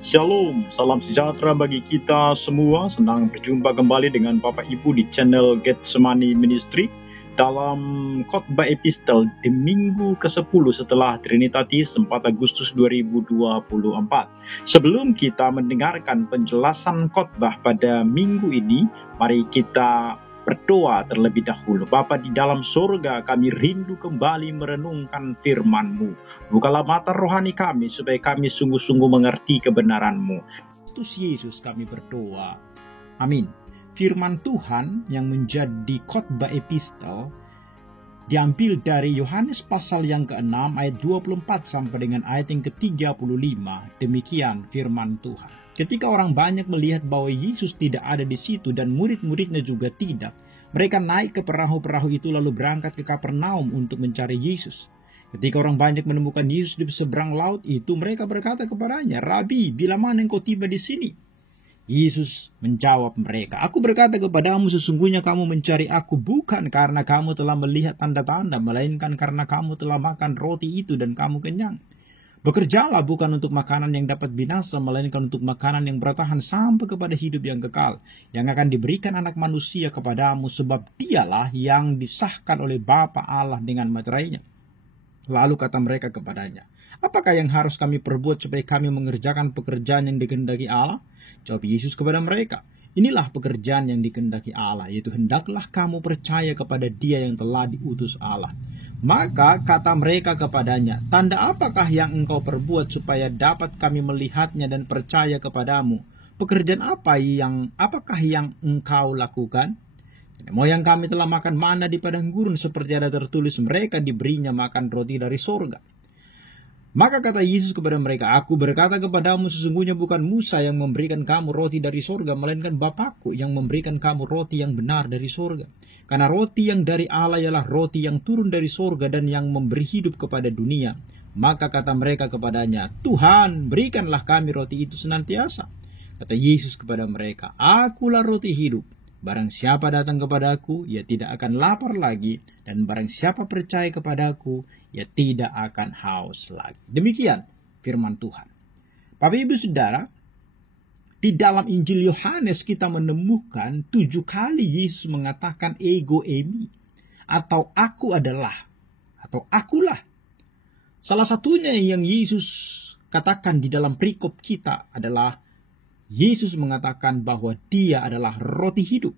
Shalom, salam sejahtera bagi kita semua. Senang berjumpa kembali dengan Bapak Ibu di channel Getsemani Ministry dalam khotbah epistel di minggu ke-10 setelah Trinitatis 4 Agustus 2024. Sebelum kita mendengarkan penjelasan khotbah pada minggu ini, mari kita berdoa terlebih dahulu. Bapa di dalam surga, kami rindu kembali merenungkan firman-Mu. Bukalah mata rohani kami supaya kami sungguh-sungguh mengerti kebenaran-Mu. Kristus Yesus kami berdoa. Amin. Firman Tuhan yang menjadi khotbah epistel diambil dari Yohanes pasal yang ke-6 ayat 24 sampai dengan ayat yang ke-35. Demikian firman Tuhan. Ketika orang banyak melihat bahwa Yesus tidak ada di situ dan murid-muridnya juga tidak, mereka naik ke perahu-perahu itu lalu berangkat ke Kapernaum untuk mencari Yesus. Ketika orang banyak menemukan Yesus di seberang laut itu, mereka berkata kepadanya, "Rabi, bila mana engkau tiba di sini?" Yesus menjawab mereka, "Aku berkata kepadamu, sesungguhnya kamu mencari aku bukan karena kamu telah melihat tanda-tanda, melainkan karena kamu telah makan roti itu dan kamu kenyang. Bekerjalah bukan untuk makanan yang dapat binasa, melainkan untuk makanan yang bertahan sampai kepada hidup yang kekal, yang akan diberikan anak manusia kepadamu, sebab dialah yang disahkan oleh Bapa Allah dengan materainya." Lalu kata mereka kepadanya, "Apakah yang harus kami perbuat supaya kami mengerjakan pekerjaan yang dikehendaki Allah?" Jawab Yesus kepada mereka, "Inilah pekerjaan yang dikehendaki Allah, yaitu hendaklah kamu percaya kepada Dia yang telah diutus Allah." Maka kata mereka kepadanya, "Tanda apakah yang engkau perbuat supaya dapat kami melihatnya dan percaya kepadamu? Pekerjaan apakah yang engkau lakukan? Moyang kami telah makan mana di padang gurun, seperti ada tertulis, mereka diberinya makan roti dari sorga." Maka kata Yesus kepada mereka, "Aku berkata kepadamu, sesungguhnya bukan Musa yang memberikan kamu roti dari sorga, melainkan Bapakku yang memberikan kamu roti yang benar dari sorga. Karena roti yang dari Allah ialah roti yang turun dari sorga dan yang memberi hidup kepada dunia." Maka kata mereka kepadanya, "Tuhan, berikanlah kami roti itu senantiasa." Kata Yesus kepada mereka, "Akulah roti hidup. Barang siapa datang kepadaku, ia tidak akan lapar lagi, dan barang siapa percaya kepadaku, ia tidak akan haus lagi." Demikian firman Tuhan. Bapak Ibu Saudara, di dalam Injil Yohanes kita menemukan 7 kali Yesus mengatakan ego eimi, atau aku adalah, atau akulah. Salah satunya yang Yesus katakan di dalam perikop kita adalah Yesus mengatakan bahwa Dia adalah roti hidup.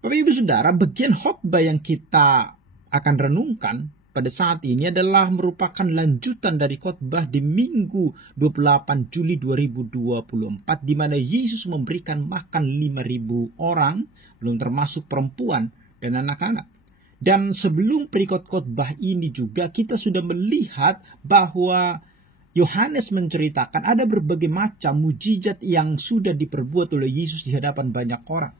Bapak Ibu Saudara, bagian khotbah yang kita akan renungkan pada saat ini adalah merupakan lanjutan dari khotbah di Minggu 28 Juli 2024, di mana Yesus memberikan makan 5.000 orang, belum termasuk perempuan dan anak-anak. Dan sebelum perikop khotbah ini juga kita sudah melihat bahwa Yohanes menceritakan ada berbagai macam mujizat yang sudah diperbuat oleh Yesus di hadapan banyak orang.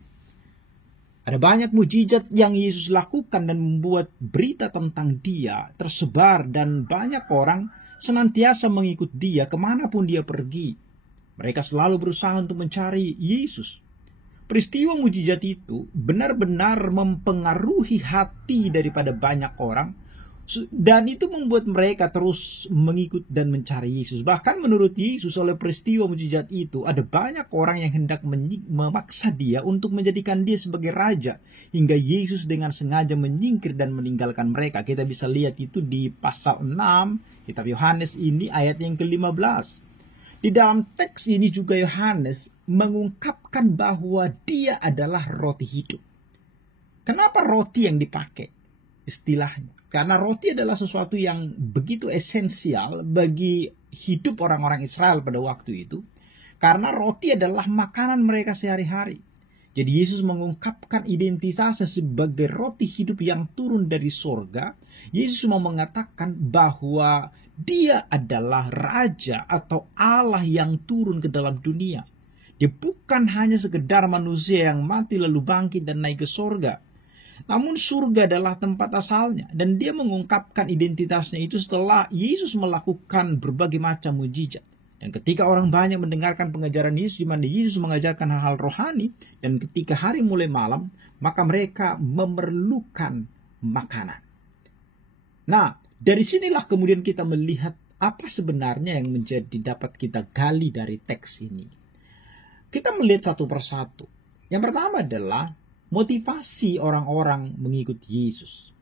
Ada banyak mujizat yang Yesus lakukan dan membuat berita tentang Dia tersebar, dan banyak orang senantiasa mengikut Dia kemanapun Dia pergi. Mereka selalu berusaha untuk mencari Yesus. Peristiwa mujizat itu benar-benar mempengaruhi hati daripada banyak orang, dan itu membuat mereka terus mengikut dan mencari Yesus. Bahkan menurut Yesus, oleh peristiwa mujizat itu ada banyak orang yang hendak memaksa Dia untuk menjadikan Dia sebagai raja, hingga Yesus dengan sengaja menyingkir dan meninggalkan mereka. Kita bisa lihat itu di pasal 6 kitab Yohanes ini ayat yang ke-15. Di dalam teks ini juga Yohanes mengungkapkan bahwa Dia adalah roti hidup. Kenapa roti yang dipakai istilahnya? Karena roti adalah sesuatu yang begitu esensial bagi hidup orang-orang Israel pada waktu itu. Karena roti adalah makanan mereka sehari-hari. Jadi Yesus mengungkapkan identitasnya sebagai roti hidup yang turun dari sorga. Yesus mau mengatakan bahwa Dia adalah Raja atau Allah yang turun ke dalam dunia. Dia bukan hanya sekedar manusia yang mati lalu bangkit dan naik ke sorga. Namun surga adalah tempat asalnya, dan Dia mengungkapkan identitasnya itu setelah Yesus melakukan berbagai macam mujizat. Dan ketika orang banyak mendengarkan pengajaran Yesus, di mana Yesus mengajarkan hal-hal rohani, dan ketika hari mulai malam, maka mereka memerlukan makanan. Nah, dari sinilah kemudian kita melihat apa sebenarnya yang dapat kita gali dari teks ini? Kita melihat satu persatu. Yang pertama adalah motivasi orang-orang mengikuti Yesus.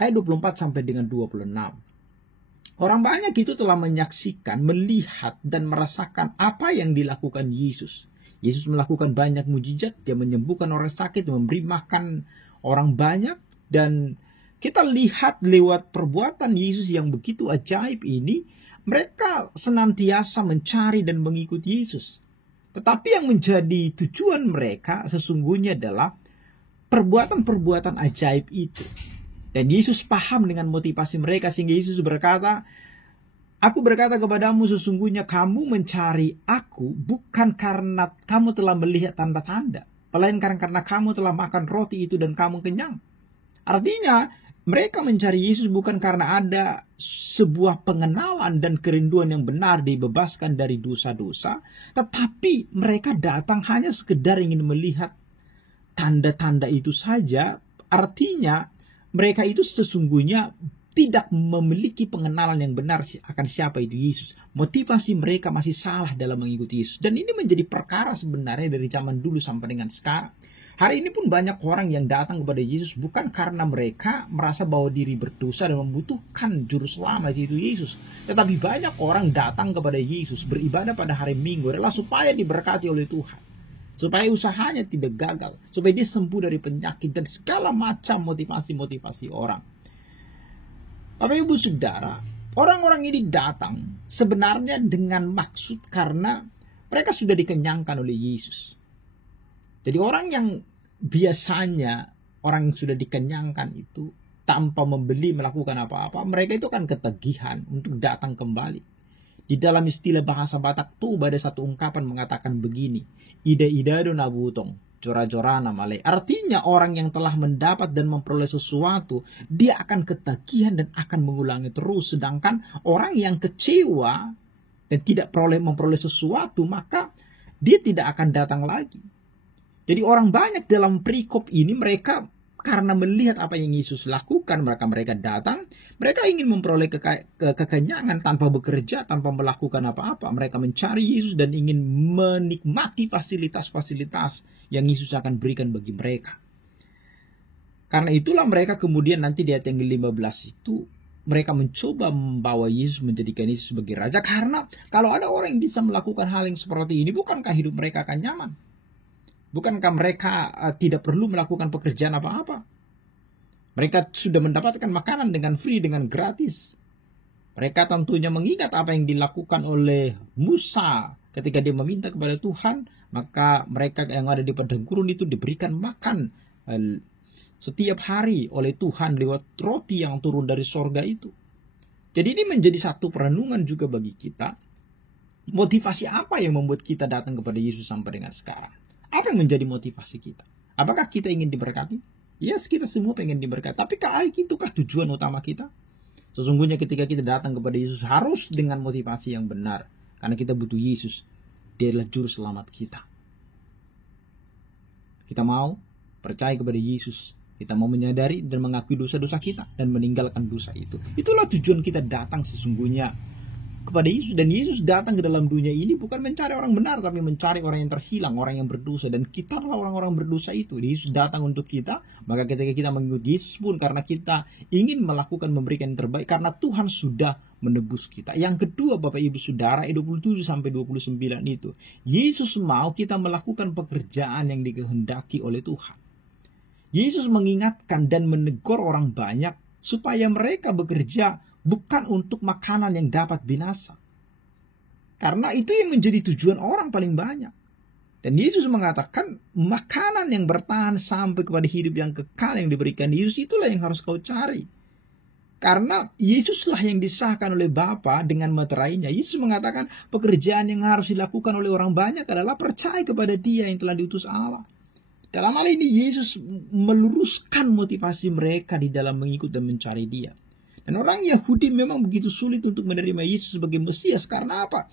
Ayat 24 sampai dengan 26. Orang banyak itu telah menyaksikan, melihat, dan merasakan apa yang dilakukan Yesus. Yesus melakukan banyak mujizat, dia menyembuhkan orang sakit, memberi makan orang banyak, dan kita lihat lewat perbuatan Yesus yang begitu ajaib ini, mereka senantiasa mencari dan mengikuti Yesus. Tetapi yang menjadi tujuan mereka sesungguhnya adalah perbuatan-perbuatan ajaib itu. Dan Yesus paham dengan motivasi mereka sehingga Yesus berkata, "Aku berkata kepadamu, sesungguhnya kamu mencari aku bukan karena kamu telah melihat tanda-tanda, melainkan karena kamu telah makan roti itu dan kamu kenyang." Artinya, mereka mencari Yesus bukan karena ada sebuah pengenalan dan kerinduan yang benar dibebaskan dari dosa-dosa, tetapi mereka datang hanya sekedar ingin melihat tanda-tanda itu saja. Artinya, mereka itu sesungguhnya tidak memiliki pengenalan yang benar akan siapa itu Yesus. Motivasi mereka masih salah dalam mengikuti Yesus. Dan ini menjadi perkara sebenarnya dari zaman dulu sampai dengan sekarang. Hari ini pun banyak orang yang datang kepada Yesus bukan karena mereka merasa bahwa diri berdosa dan membutuhkan juru selamat itu Yesus. Tetapi banyak orang datang kepada Yesus beribadah pada hari Minggu adalah supaya diberkati oleh Tuhan. Supaya usahanya tidak gagal. Supaya dia sembuh dari penyakit dan segala macam motivasi-motivasi orang. Bapak Ibu Saudara, orang-orang ini datang sebenarnya dengan maksud karena mereka sudah dikenyangkan oleh Yesus. Jadi orang yang biasanya orang yang sudah dikenyangkan itu tanpa membeli melakukan apa-apa, mereka itu akan ketagihan untuk datang kembali. Di dalam istilah bahasa Batak tuh ada satu ungkapan mengatakan begini, ida-ida do nabutong, cora-cora namale. Artinya orang yang telah mendapat dan memperoleh sesuatu, dia akan ketagihan dan akan mengulangi terus. Sedangkan orang yang kecewa dan tidak memperoleh sesuatu, maka dia tidak akan datang lagi. Jadi orang banyak dalam perikop ini mereka karena melihat apa yang Yesus lakukan, mereka datang, mereka ingin memperoleh kekenyangan tanpa bekerja, tanpa melakukan apa-apa. Mereka mencari Yesus dan ingin menikmati fasilitas-fasilitas yang Yesus akan berikan bagi mereka. Karena itulah mereka kemudian nanti di ayat yang 15 itu, mereka mencoba membawa Yesus, menjadikan Yesus sebagai raja. Karena kalau ada orang yang bisa melakukan hal yang seperti ini, bukankah hidup mereka akan nyaman? Bukankah mereka tidak perlu melakukan pekerjaan apa-apa? Mereka sudah mendapatkan makanan dengan free, dengan gratis. Mereka tentunya mengingat apa yang dilakukan oleh Musa ketika dia meminta kepada Tuhan. Maka mereka yang ada di padang gurun itu diberikan makan setiap hari oleh Tuhan lewat roti yang turun dari sorga itu. Jadi ini menjadi satu perenungan juga bagi kita. Motivasi apa yang membuat kita datang kepada Yesus sampai dengan sekarang? Apa yang menjadi motivasi kita? Apakah kita ingin diberkati? Yes, kita semua pengen diberkati. Tapi itukah tujuan utama kita? Sesungguhnya ketika kita datang kepada Yesus harus dengan motivasi yang benar. Karena kita butuh Yesus. Dia adalah juru selamat kita. Kita mau percaya kepada Yesus. Kita mau menyadari dan mengakui dosa-dosa kita. Dan meninggalkan dosa itu. Itulah tujuan kita datang sesungguhnya kepada Yesus. Dan Yesus datang ke dalam dunia ini bukan mencari orang benar, tapi mencari orang yang terhilang, orang yang berdosa. Dan kita adalah orang-orang berdosa itu. Yesus datang untuk kita. Maka ketika kita mengikuti Yesus pun karena kita ingin melakukan, memberikan yang terbaik, karena Tuhan sudah menebus kita. Yang kedua, Bapak Ibu Saudara, 27 sampai 29 itu, Yesus mau kita melakukan pekerjaan yang dikehendaki oleh Tuhan. Yesus mengingatkan dan menegur orang banyak supaya mereka bekerja bukan untuk makanan yang dapat binasa. Karena itu yang menjadi tujuan orang paling banyak. Dan Yesus mengatakan makanan yang bertahan sampai kepada hidup yang kekal yang diberikan Yesus, itulah yang harus kau cari. Karena Yesuslah yang disahkan oleh Bapa dengan meterainya. Yesus mengatakan pekerjaan yang harus dilakukan oleh orang banyak adalah percaya kepada Dia yang telah diutus Allah. Dalam hal ini Yesus meluruskan motivasi mereka di dalam mengikut dan mencari Dia. Dan orang Yahudi memang begitu sulit untuk menerima Yesus sebagai Mesias. Karena apa?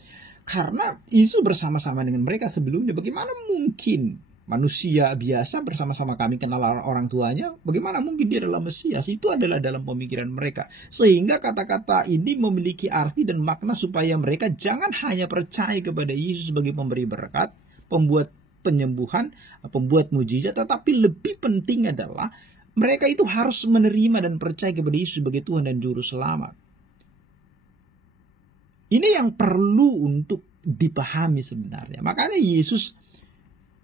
Karena Yesus bersama-sama dengan mereka sebelumnya. Bagaimana mungkin manusia biasa bersama-sama kami kenal orang tuanya, bagaimana mungkin dia adalah Mesias? Itu adalah dalam pemikiran mereka. Sehingga kata-kata ini memiliki arti dan makna supaya mereka jangan hanya percaya kepada Yesus sebagai pemberi berkat, pembuat penyembuhan, pembuat mujizat, tetapi lebih penting adalah mereka itu harus menerima dan percaya kepada Yesus sebagai Tuhan dan Juru Selamat. Ini yang perlu untuk dipahami sebenarnya. Makanya Yesus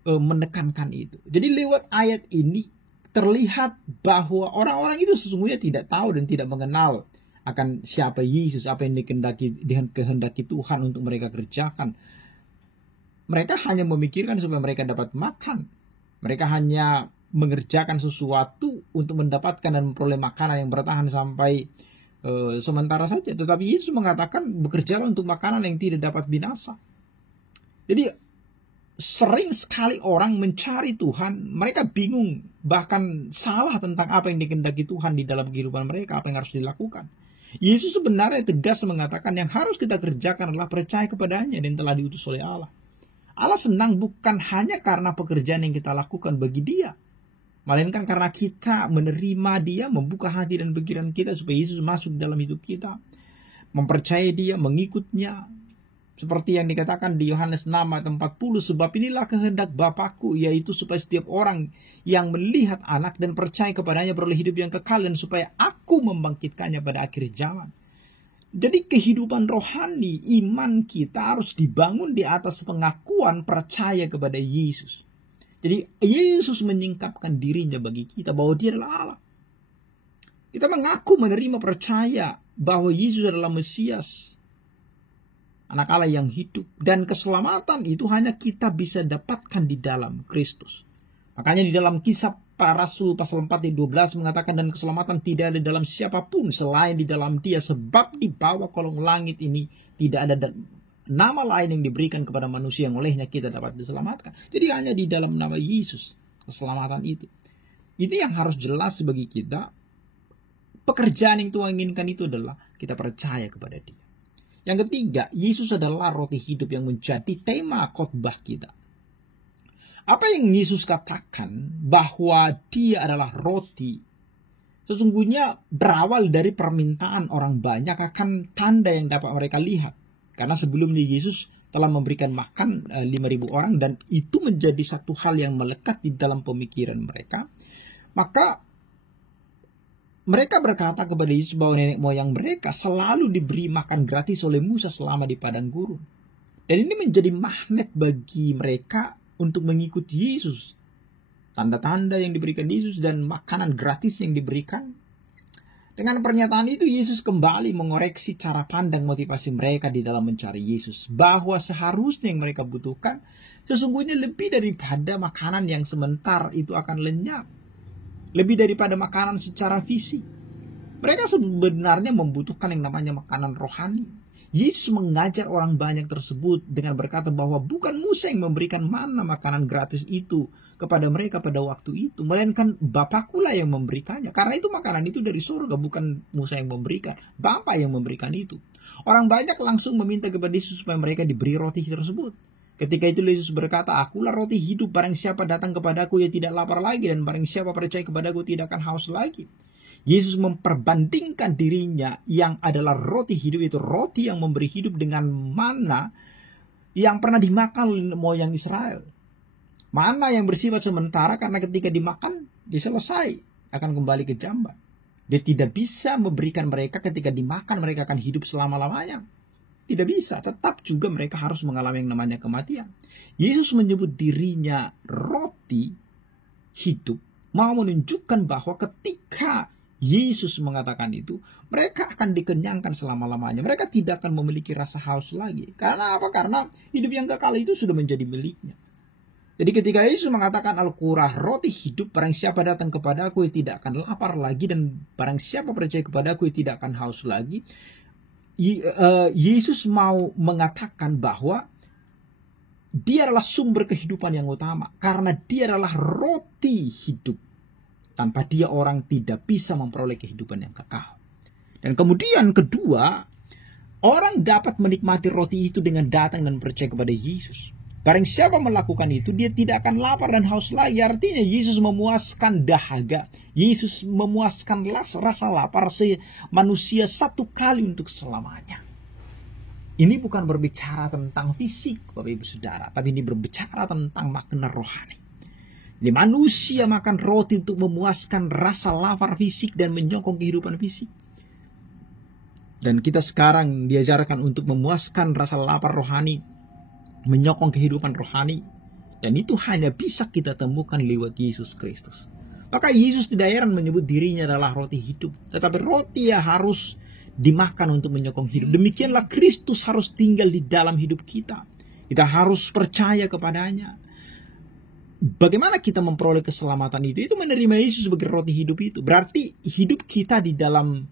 menekankan itu. Jadi lewat ayat ini terlihat bahwa orang-orang itu sesungguhnya tidak tahu dan tidak mengenal akan siapa Yesus, apa yang dikehendaki Tuhan untuk mereka kerjakan. Mereka hanya memikirkan supaya mereka dapat makan. Mereka hanya mengerjakan sesuatu untuk mendapatkan dan memperoleh makanan yang bertahan sampai sementara saja. Tetapi Yesus mengatakan bekerjalah untuk makanan yang tidak dapat binasa. Jadi sering sekali orang mencari Tuhan, mereka bingung, bahkan salah tentang apa yang dikehendaki Tuhan di dalam kehidupan mereka, apa yang harus dilakukan. Yesus sebenarnya tegas mengatakan yang harus kita kerjakan adalah percaya kepadanya dan telah diutus oleh Allah. Allah senang bukan hanya karena pekerjaan yang kita lakukan bagi Dia, melainkan karena kita menerima Dia, membuka hati dan pikiran kita supaya Yesus masuk dalam hidup kita, mempercayai Dia, mengikutnya. Seperti yang dikatakan di Yohanes 6 ayat 40, sebab inilah kehendak Bapakku, yaitu supaya setiap orang yang melihat anak dan percaya kepadanya beroleh hidup yang kekal, dan supaya aku membangkitkannya pada akhir zaman. Jadi kehidupan rohani, iman kita harus dibangun di atas pengakuan percaya kepada Yesus. Jadi Yesus menyingkapkan dirinya bagi kita bahwa Dia adalah Allah. Kita mengaku menerima percaya bahwa Yesus adalah Mesias, Anak Allah yang hidup, dan keselamatan itu hanya kita bisa dapatkan di dalam Kristus. Makanya di dalam Kisah Para Rasul pasal 4 ayat 12 mengatakan, dan keselamatan tidak ada dalam siapapun selain di dalam Dia, sebab di bawah kolong langit ini tidak ada nama lain yang diberikan kepada manusia yang olehnya kita dapat diselamatkan. Jadi hanya di dalam nama Yesus keselamatan itu. Ini yang harus jelas bagi kita. Pekerjaan yang Tuhan inginkan itu adalah kita percaya kepada Dia. Yang ketiga, Yesus adalah roti hidup yang menjadi tema khotbah kita. Apa yang Yesus katakan bahwa Dia adalah roti, sesungguhnya berawal dari permintaan orang banyak akan tanda yang dapat mereka lihat. Karena sebelumnya Yesus telah memberikan makan 5.000 orang, dan itu menjadi satu hal yang melekat di dalam pemikiran mereka. Maka mereka berkata kepada Yesus bahwa nenek moyang mereka selalu diberi makan gratis oleh Musa selama di padang gurun. Dan ini menjadi magnet bagi mereka untuk mengikuti Yesus. Tanda-tanda yang diberikan Yesus dan makanan gratis yang diberikan. Dengan pernyataan itu, Yesus kembali mengoreksi cara pandang motivasi mereka di dalam mencari Yesus. Bahwa seharusnya yang mereka butuhkan sesungguhnya lebih daripada makanan yang sebentar itu akan lenyap. Lebih daripada makanan secara fisik. Mereka sebenarnya membutuhkan yang namanya makanan rohani. Yesus mengajar orang banyak tersebut dengan berkata bahwa bukan Musa yang memberikan mana makanan gratis itu kepada mereka pada waktu itu, melainkan Bapakku lah yang memberikannya. Karena itu makanan itu dari surga, bukan Musa yang memberikan, Bapa yang memberikan itu. Orang banyak langsung meminta kepada Yesus supaya mereka diberi roti tersebut. Ketika itu Yesus berkata, akulah roti hidup, barang siapa datang kepadaku ia tidak lapar lagi, dan barang siapa percaya kepadaku tidak akan haus lagi. Yesus memperbandingkan dirinya yang adalah roti hidup, itu roti yang memberi hidup, dengan mana yang pernah dimakan oleh moyang Israel. Mana yang bersifat sementara, karena ketika dimakan diselesai, akan kembali ke jamban. Dia tidak bisa memberikan mereka ketika dimakan mereka akan hidup selama-lamanya. Tidak bisa, tetap juga mereka harus mengalami yang namanya kematian. Yesus menyebut dirinya roti hidup, mau menunjukkan bahwa ketika Yesus mengatakan itu, mereka akan dikenyangkan selama-lamanya. Mereka tidak akan memiliki rasa haus lagi. Karena apa? Karena hidup yang kekal itu sudah menjadi miliknya. Jadi ketika Yesus mengatakan Al-Qur'an roti hidup, barang siapa datang kepadaku ia tidak akan lapar lagi, dan barang siapa percaya kepadaku ia tidak akan haus lagi. Yesus mau mengatakan bahwa Dia adalah sumber kehidupan yang utama, karena Dia adalah roti hidup. Tanpa Dia orang tidak bisa memperoleh kehidupan yang kekal. Dan kemudian kedua, orang dapat menikmati roti itu dengan datang dan percaya kepada Yesus. Barang siapa melakukan itu, dia tidak akan lapar dan haus lagi. Artinya Yesus memuaskan dahaga. Yesus memuaskan rasa lapar manusia satu kali untuk selamanya. Ini bukan berbicara tentang fisik, Bapak Ibu Saudara, tapi ini berbicara tentang makna rohani. Jadi manusia makan roti untuk memuaskan rasa lapar fisik dan menyokong kehidupan fisik. Dan kita sekarang diajarkan untuk memuaskan rasa lapar rohani, menyokong kehidupan rohani, dan itu hanya bisa kita temukan lewat Yesus Kristus. Maka Yesus tidak heran menyebut dirinya adalah roti hidup, tetapi roti ya harus dimakan untuk menyokong hidup. Demikianlah Kristus harus tinggal di dalam hidup kita. Kita harus percaya kepadanya. Bagaimana kita memperoleh keselamatan itu? Itu menerima Yesus sebagai roti hidup itu. Berarti hidup kita di dalam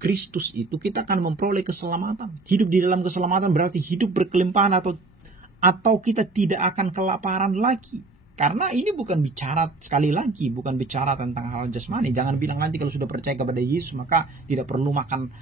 Kristus itu, kita akan memperoleh keselamatan. Hidup di dalam keselamatan berarti hidup berkelimpahan atau kita tidak akan kelaparan lagi. Karena ini bukan bicara, sekali lagi, bukan bicara tentang hal jasmani. Jangan bilang nanti kalau sudah percaya kepada Yesus maka tidak perlu makan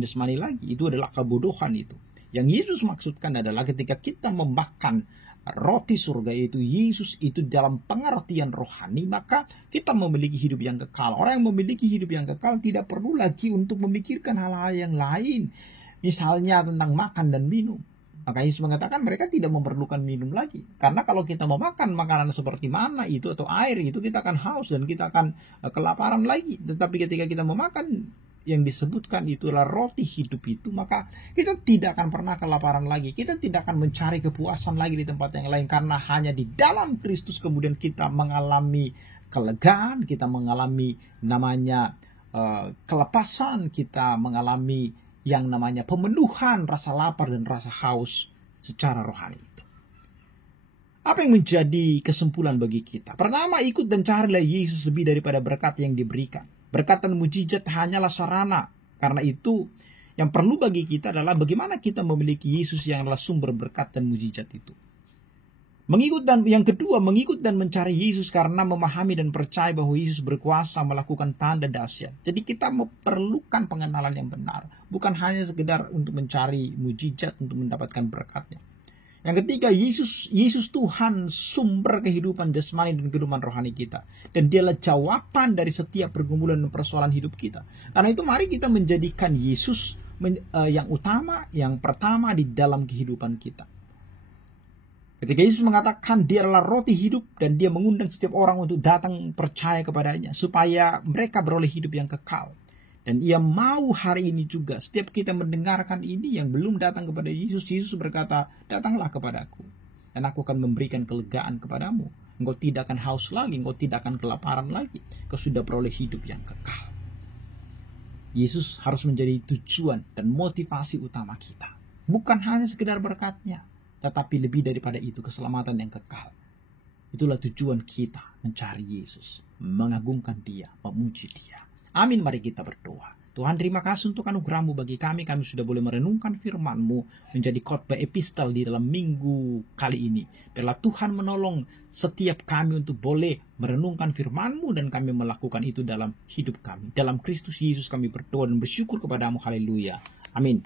jasmani lagi. Itu adalah kebodohan itu. Yang Yesus maksudkan adalah ketika kita memakan roti surga, yaitu Yesus itu dalam pengertian rohani, maka kita memiliki hidup yang kekal. Orang yang memiliki hidup yang kekal tidak perlu lagi untuk memikirkan hal-hal yang lain. Misalnya tentang makan dan minum. Maka Yesus mengatakan mereka tidak memerlukan minum lagi. Karena kalau kita mau makan makanan seperti mana itu atau air itu, kita akan haus dan kita akan kelaparan lagi. Tetapi ketika kita memakan yang disebutkan itulah roti hidup itu, maka kita tidak akan pernah kelaparan lagi. Kita tidak akan mencari kepuasan lagi di tempat yang lain. Karena hanya di dalam Kristus kemudian kita mengalami kelegaan, kita mengalami namanya kelepasan, kita mengalami yang namanya pemenuhan rasa lapar dan rasa haus secara rohani itu. Apa yang menjadi kesimpulan bagi kita? Pertama, ikut dan carilah Yesus lebih daripada berkat yang diberikan. Berkat dan mujizat hanyalah sarana. Karena itu yang perlu bagi kita adalah bagaimana kita memiliki Yesus yang adalah sumber berkat dan mujizat itu. Yang kedua, mengikut dan mencari Yesus karena memahami dan percaya bahwa Yesus berkuasa melakukan tanda dahsyat. Jadi kita memerlukan pengenalan yang benar, bukan hanya sekedar untuk mencari mujizat untuk mendapatkan berkatnya. Yang ketiga, Yesus Tuhan sumber kehidupan jasmani dan kehidupan rohani kita, dan Dialah jawaban dari setiap pergumulan dan persoalan hidup kita. Karena itu mari kita menjadikan Yesus yang utama, yang pertama di dalam kehidupan kita. Ketika Yesus mengatakan Dia adalah roti hidup dan Dia mengundang setiap orang untuk datang percaya kepadanya supaya mereka beroleh hidup yang kekal. Dan Ia mau hari ini juga setiap kita mendengarkan ini yang belum datang kepada Yesus, Yesus berkata, datanglah kepadaku dan aku akan memberikan kelegaan kepadamu. Engkau tidak akan haus lagi, engkau tidak akan kelaparan lagi. Engkau sudah beroleh hidup yang kekal. Yesus harus menjadi tujuan dan motivasi utama kita. Bukan hanya sekedar berkatnya, tetapi lebih daripada itu keselamatan yang kekal. Itulah tujuan kita mencari Yesus, mengagungkan Dia, memuji Dia. Amin, mari kita berdoa. Tuhan, terima kasih untuk anugerah-Mu bagi kami. Kami sudah boleh merenungkan firman-Mu menjadi khotbah epistel di dalam minggu kali ini. Biarlah Tuhan menolong setiap kami untuk boleh merenungkan firman-Mu dan kami melakukan itu dalam hidup kami. Dalam Kristus Yesus kami berdoa dan bersyukur kepada-Mu. Haleluya. Amin.